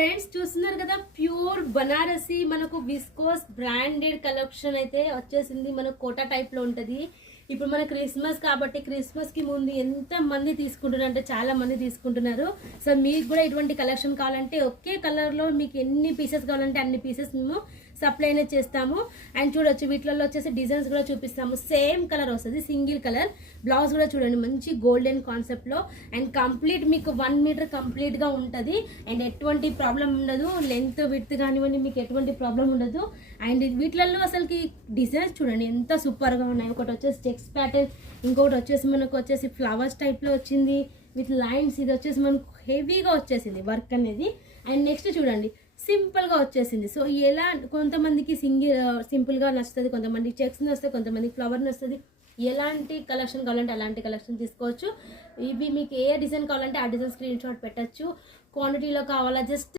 Friends చూస్తున్నారు కదా, pure Banarasi మనకు విస్కోస్ బ్రాండెడ్ కలెక్షన్ అయితే వచ్చేసింది. మనకు కోటా టైప్ లో ఉంటది. ఇప్పుడు మన క్రిస్మస్ కాబట్టి క్రిస్మస్ కి ముందు ఎంత మంది తీసుకుంటున్నారు అంటే చాలా మంది తీసుకుంటున్నారు. సో మీకు కూడా ఇటువంటి కలెక్షన్ కావాలంటే ఒకే కలర్ లో మీకు ఎన్ని పీసెస్ కావాలంటే అన్ని పీసెస్ మేము సప్లై అనేది చేస్తాము. అండ్ చూడొచ్చు వీటిలో వచ్చేసి డిజైన్స్ కూడా చూపిస్తాము. సేమ్ కలర్ వస్తుంది, సింగిల్ కలర్. బ్లౌజ్ కూడా చూడండి మంచి గోల్డెన్ కాన్సెప్ట్ లో. అండ్ కంప్లీట్ మీకు 1 మీటర్ కంప్లీట్ గా ఉంటుంది. అండ్ ఎటువంటి ప్రాబ్లం ఉండదు, లెంత్ విడ్త్ కానివ్వండి మీకు ఎటువంటి ప్రాబ్లం ఉండదు. అండ్ వీటిలలో అసలుకి డిజైన్స్ చూడండి ఎంత సూపర్ గా ఉన్నాయి. ఒకటి వచ్చేసి చెక్స్ ప్యాటర్న్, ఇంకొకటి వచ్చేసి మనకు వచ్చేసి ఫ్లవర్స్ టైప్ లో వచ్చింది విత్ లైన్స్. ఇది వచ్చేసి మనకు హెవీగా వచ్చేసింది వర్క్ అనేది. అండ్ నెక్స్ట్ చూడండి సింపుల్ గా వచ్చేసింది. సో ఎలా కొంతమందికి సింపుల్ గా నచ్చుతుంది, కొంతమందికి చెక్స్ నచ్చుతుంది, కొంతమందికి ఫ్లవర్ నచ్చుతుంది. ఎలాంటి కలెక్షన్ కావాలంటే అలాంటి కలెక్షన్ తీసుకోవచ్చు. ఇవి మీకు ఏ డిజైన్ కావాలంటే ఆ డిజైన్ స్క్రీన్ షాట్ పెట్టచ్చు. క్వాంటిటీలో కావాలా జస్ట్